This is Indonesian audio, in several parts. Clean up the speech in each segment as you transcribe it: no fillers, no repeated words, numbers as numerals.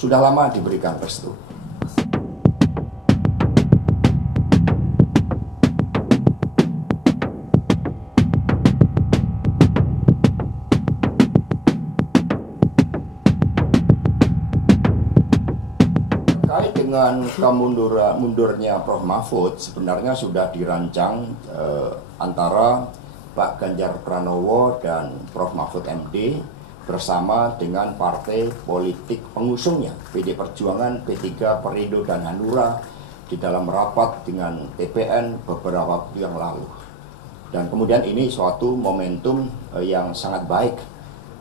sudah lama diberikan restu. Terkait dengan mundurnya Prof. Mahfud, sebenarnya sudah dirancang antara Pak Ganjar Pranowo dan Prof. Mahfud MD bersama dengan partai politik pengusungnya, PD Perjuangan, P3, Perindo, dan Hanura di dalam rapat dengan TPN beberapa waktu yang lalu. Dan kemudian ini suatu momentum yang sangat baik,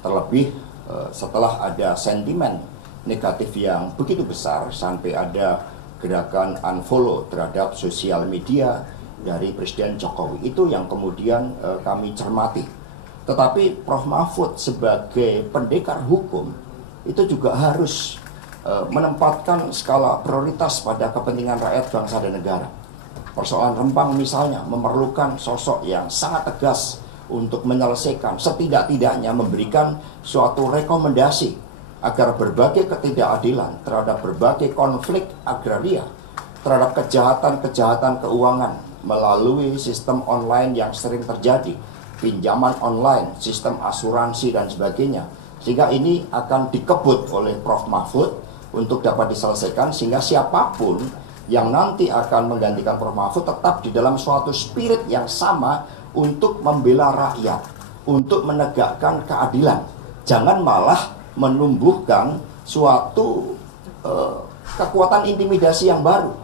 terlebih setelah ada sentimen negatif yang begitu besar sampai ada gerakan unfollow terhadap sosial media dari Presiden Jokowi. Itu yang kemudian kami cermati. Tetapi Prof. Mahfud sebagai pendekar hukum itu juga harus menempatkan skala prioritas pada kepentingan rakyat, bangsa, dan negara. Persoalan Rempang misalnya memerlukan sosok yang sangat tegas untuk menyelesaikan, setidak-tidaknya memberikan suatu rekomendasi agar berbagai ketidakadilan terhadap berbagai konflik agraria, terhadap kejahatan-kejahatan keuangan melalui sistem online yang sering terjadi, pinjaman online, sistem asuransi, dan sebagainya. Sehingga ini akan dikebut oleh Prof. Mahfud untuk dapat diselesaikan, sehingga siapapun yang nanti akan menggantikan Prof. Mahfud tetap di dalam suatu spirit yang sama untuk membela rakyat, untuk menegakkan keadilan. Jangan malah menumbuhkan suatu kekuatan intimidasi yang baru.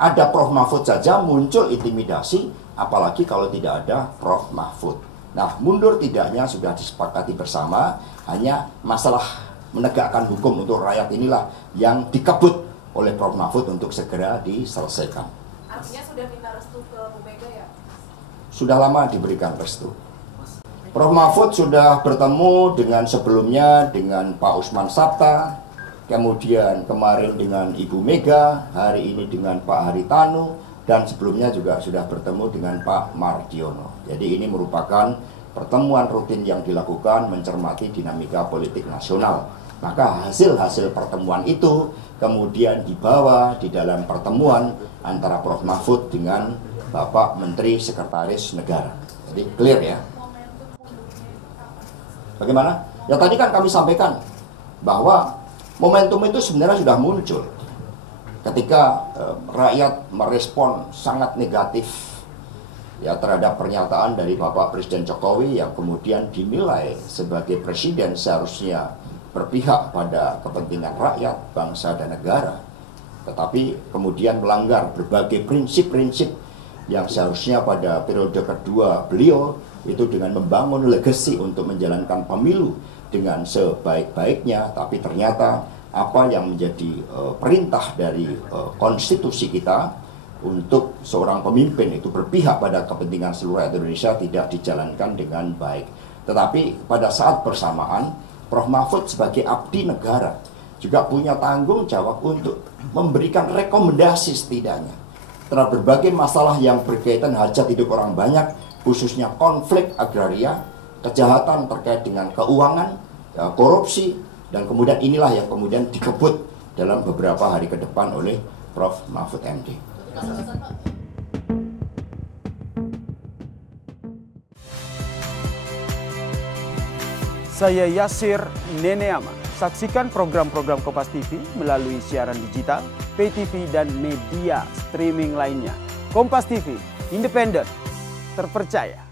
Ada Prof. Mahfud saja muncul intimidasi, apalagi kalau tidak ada Prof. Mahfud. Nah, mundur tidaknya sudah disepakati bersama, hanya masalah menegakkan hukum untuk rakyat inilah yang dikebut oleh Prof. Mahfud untuk segera diselesaikan. Artinya sudah minta restu ke Bu Mega ya? Sudah lama diberikan restu. Prof. Mahfud sudah bertemu dengan sebelumnya dengan Pak Usman Sabta, kemudian kemarin dengan Ibu Mega, hari ini dengan Pak Haritanu, dan sebelumnya juga sudah bertemu dengan Pak Mardiono. Jadi ini merupakan pertemuan rutin yang dilakukan mencermati dinamika politik nasional. Maka hasil-hasil pertemuan itu kemudian dibawa di dalam pertemuan antara Prof. Mahfud dengan Bapak Menteri Sekretaris Negara. Jadi clear ya. Bagaimana? Ya tadi kan kami sampaikan bahwa momentum itu sebenarnya sudah muncul ketika rakyat merespon sangat negatif ya terhadap pernyataan dari Bapak Presiden Jokowi yang kemudian dinilai sebagai presiden seharusnya berpihak pada kepentingan rakyat, bangsa, dan negara, tetapi kemudian melanggar berbagai prinsip-prinsip yang seharusnya pada periode kedua beliau itu dengan membangun legasi untuk menjalankan pemilu dengan sebaik-baiknya, tapi ternyata apa yang menjadi perintah dari konstitusi kita untuk seorang pemimpin itu berpihak pada kepentingan seluruh rakyat Indonesia tidak dijalankan dengan baik. Tetapi pada saat bersamaan, Prof. Mahfud sebagai abdi negara juga punya tanggung jawab untuk memberikan rekomendasi setidaknya terhadap berbagai masalah yang berkaitan hajat hidup orang banyak, khususnya konflik agraria, kejahatan terkait dengan keuangan, korupsi, dan kemudian inilah yang kemudian dikebut dalam beberapa hari ke depan oleh Prof. Mahfud MD. Saya Yasir Neneama. Saksikan program-program Kompas TV melalui siaran digital, pay TV, dan media streaming lainnya. Kompas TV, independen, terpercaya.